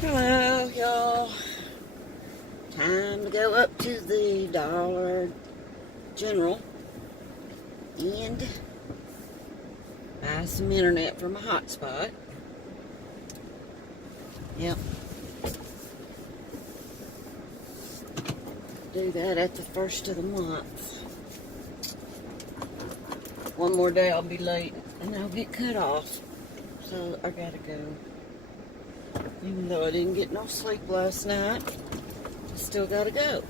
Hello, y'all. Time to go up to the Dollar General and buy some internet for my hotspot. Yep. Do that at the first of the month. One more day I'll be late and I'll get cut off. So I gotta go. Even though I didn't get no sleep last night, I still gotta go.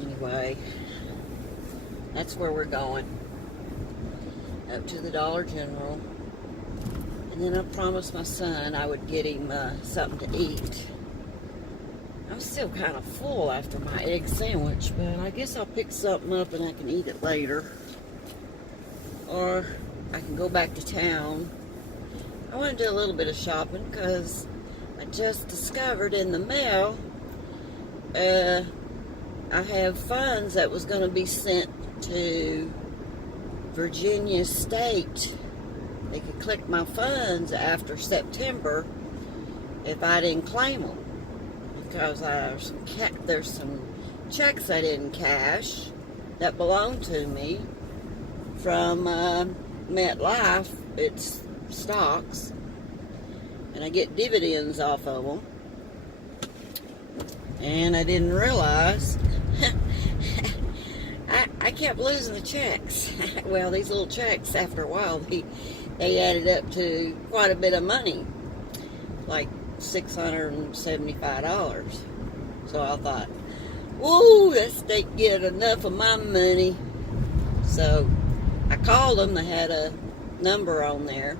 Anyway, that's where we're going. Up to the Dollar General. And then I promised my son I would get him something to eat. I'm still kind of full after my egg sandwich, but I guess I'll pick something up and I can eat it later. Or I can go back to town. I want to do a little bit of shopping because I just discovered in the mail I have funds that was going to be sent to Virginia State. They could collect my funds after September if I didn't claim them, because there's some checks I didn't cash that belong to me from MetLife. It's stocks, and I get dividends off of them, and I didn't realize I kept losing the checks. Well, these little checks, after a while, they added up to quite a bit of money, like $675. So I thought, whoa, that state get enough of my money. So I called them. They had a number on there,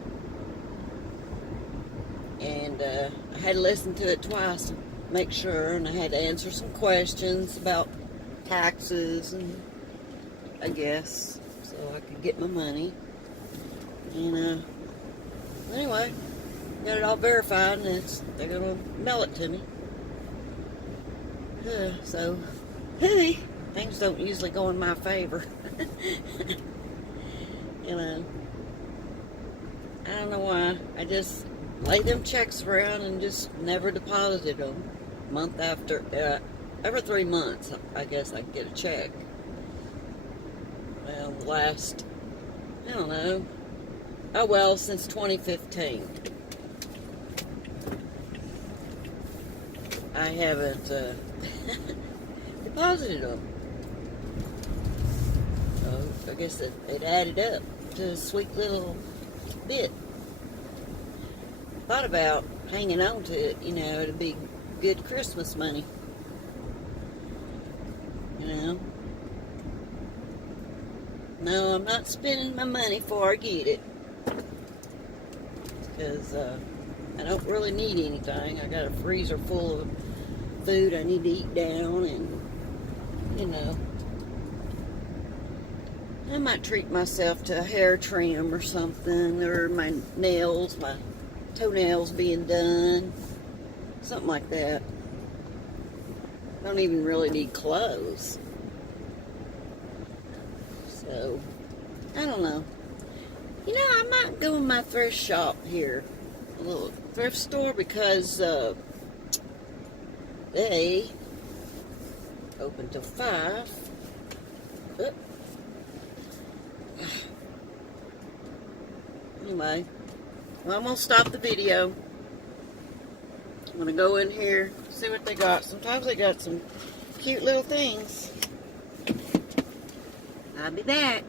and I had to listen to it twice to make sure, and I had to answer some questions about taxes and I guess, so I could get my money. And anyway, got it all verified, and they're gonna mail it to me. So, hey, things don't usually go in my favor. You know, I don't know why. I just lay them checks around and just never deposited them. Month after, every 3 months, I guess I can get a check. Well, the last, I don't know, oh well, since 2015. I haven't deposited them. So I guess it added up to a sweet little bit. Thought about hanging on to it, you know, it'd be good Christmas money. You know? No, I'm not spending my money before I get it. Because I don't really need anything. I got a freezer full of food I need to eat down, and, you know, I might treat myself to a hair trim or something, or my toenails being done, something like that. Don't even really need clothes. So, I don't know. You know, I might go in my thrift shop here, a little thrift store, because they open till 5. Oh. Anyway, well, I'm going to stop the video. I'm going to go in here, see what they got. Sometimes they got some cute little things. I'll be back.